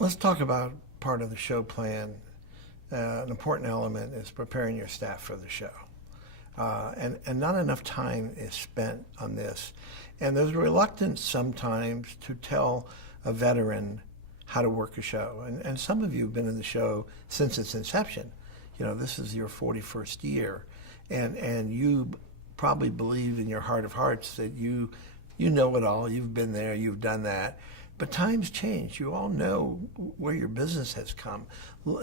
Let's talk about part of the show plan. An important element is preparing your staff for the show. And not enough time is spent on this. And there's reluctance sometimes to tell a veteran how to work a show. And some of you have been in the show since its inception. You know, this is your 41st year. And you probably believe in your heart of hearts that you know it all. You've been there, you've done that. But times change. You all know where your business has come.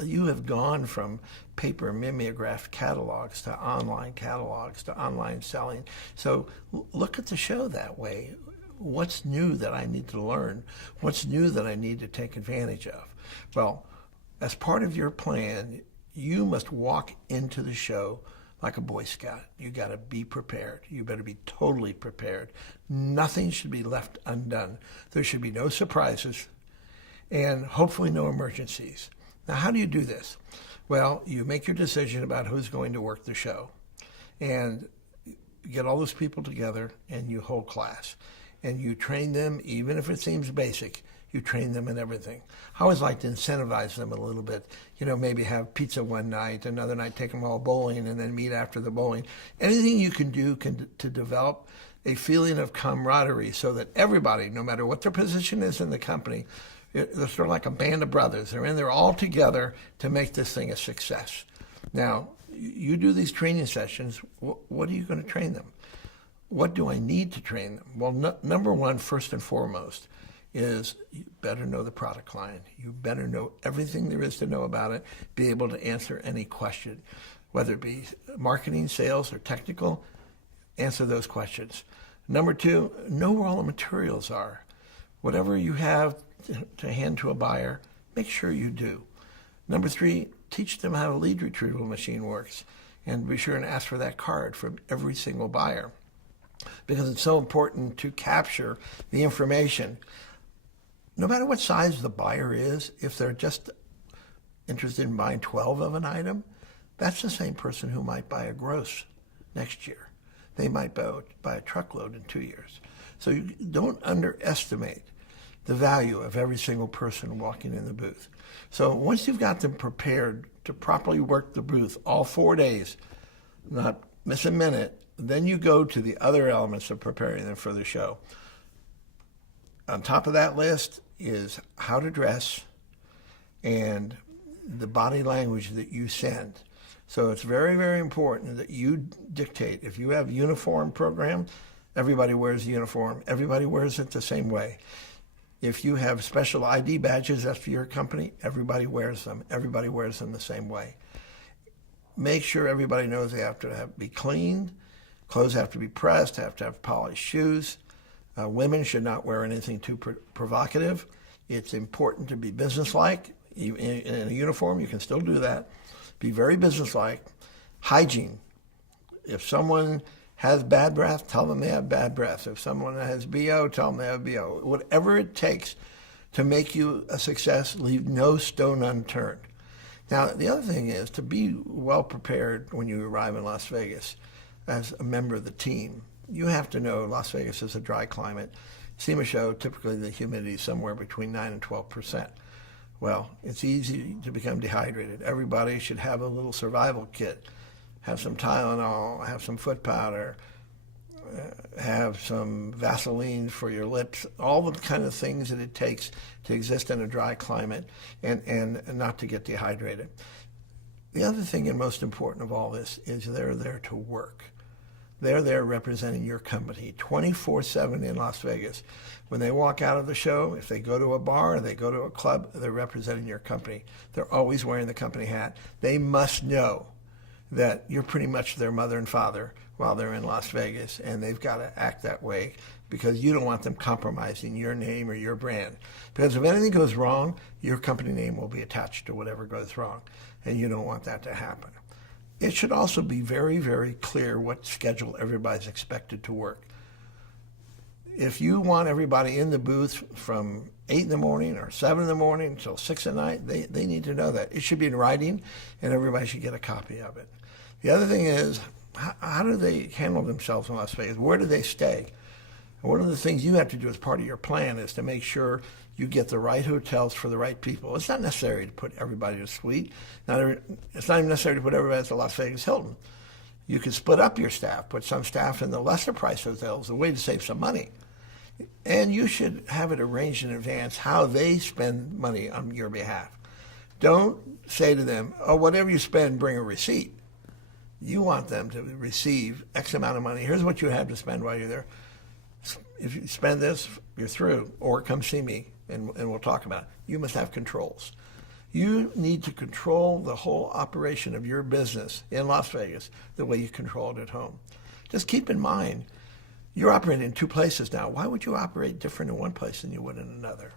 You have gone from paper mimeographed catalogs to online selling. So look at the show that way. What's new that I need to learn? What's new that I need to take advantage of? Well, as part of your plan, you must walk into the show like a Boy Scout. You got to be prepared. You better be totally prepared. Nothing should be left undone. There should be no surprises and hopefully no emergencies. Now, how do you do this? Well, you make your decision about who's going to work the show, and you get all those people together and you hold class and you train them. Even if it seems basic, you train them in everything. I always like to incentivize them a little bit. You know, maybe have pizza one night, another night take them all bowling, and then meet after the bowling. Anything you can do to develop a feeling of camaraderie so that everybody, no matter what their position is in the company, they're sort of like a band of brothers. They're in there all together to make this thing a success. Now, you do these training sessions. What are you going to train them? What do I need to train them? Well, number one, first and foremost, is you better know the product line. You better know everything there is to know about it, be able to answer any question, whether it be marketing, sales, or technical, answer those questions. Number two, know where all the materials are. Whatever you have to hand to a buyer, make sure you do. Number three, teach them how a lead retrieval machine works, and be sure and ask for that card from every single buyer, because it's so important to capture the information. No matter what size the buyer is, if they're just interested in buying 12 of an item, that's the same person who might buy a gross next year. They might buy a truckload in 2 years. So you don't underestimate the value of every single person walking in the booth. So once you've got them prepared to properly work the booth all 4 days, not miss a minute, then you go to the other elements of preparing them for the show. On top of that list is how to dress and the body language that you send. So it's very, very important that you dictate. If you have a uniform program, everybody wears a uniform. Everybody wears it the same way. If you have special ID badges, that's for your company, everybody wears them. Everybody wears them the same way. Make sure everybody knows they have to be clean. Clothes have to be pressed, have to have polished shoes. Women should not wear anything too provocative. It's important to be businesslike. In a uniform, you can still do that. Be very businesslike. Hygiene. If someone has bad breath, tell them they have bad breath. If someone has BO, tell them they have BO. Whatever it takes to make you a success, leave no stone unturned. Now, the other thing is to be well prepared when you arrive in Las Vegas as a member of the team. You have to know Las Vegas is a dry climate. SEMA Show, typically the humidity is somewhere between 9 and 12%. Well, it's easy to become dehydrated. Everybody should have a little survival kit. Have some Tylenol, have some foot powder, have some Vaseline for your lips, all the kind of things that it takes to exist in a dry climate and not to get dehydrated. The other thing and most important of all this is they're there to work. They're there representing your company 24/7 in Las Vegas. When they walk out of the show, if they go to a bar or they go to a club, they're representing your company. They're always wearing the company hat. They must know that you're pretty much their mother and father while they're in Las Vegas, and they've got to act that way because you don't want them compromising your name or your brand. Because if anything goes wrong, your company name will be attached to whatever goes wrong, and you don't want that to happen. It should also be very, very clear what schedule everybody's expected to work. If you want everybody in the booth from 8 in the morning or 7 in the morning until 6 at night, they need to know that. It should be in writing, and everybody should get a copy of it. The other thing is, how do they handle themselves in Las Vegas? Where do they stay? And one of the things you have to do as part of your plan is to make sure you get the right hotels for the right people. It's not necessary to put everybody in a suite. It's not even necessary to put everybody at the Las Vegas Hilton. You could split up your staff, put some staff in the lesser price hotels, a way to save some money. And you should have it arranged in advance how they spend money on your behalf. Don't say to them, oh, whatever you spend, bring a receipt. You want them to receive X amount of money. Here's what you have to spend while you're there. If you spend this, you're through, or come see me and we'll talk about it. You must have controls. You need to control the whole operation of your business in Las Vegas the way you control it at home. Just keep in mind, you're operating in two places now. Why would you operate different in one place than you would in another?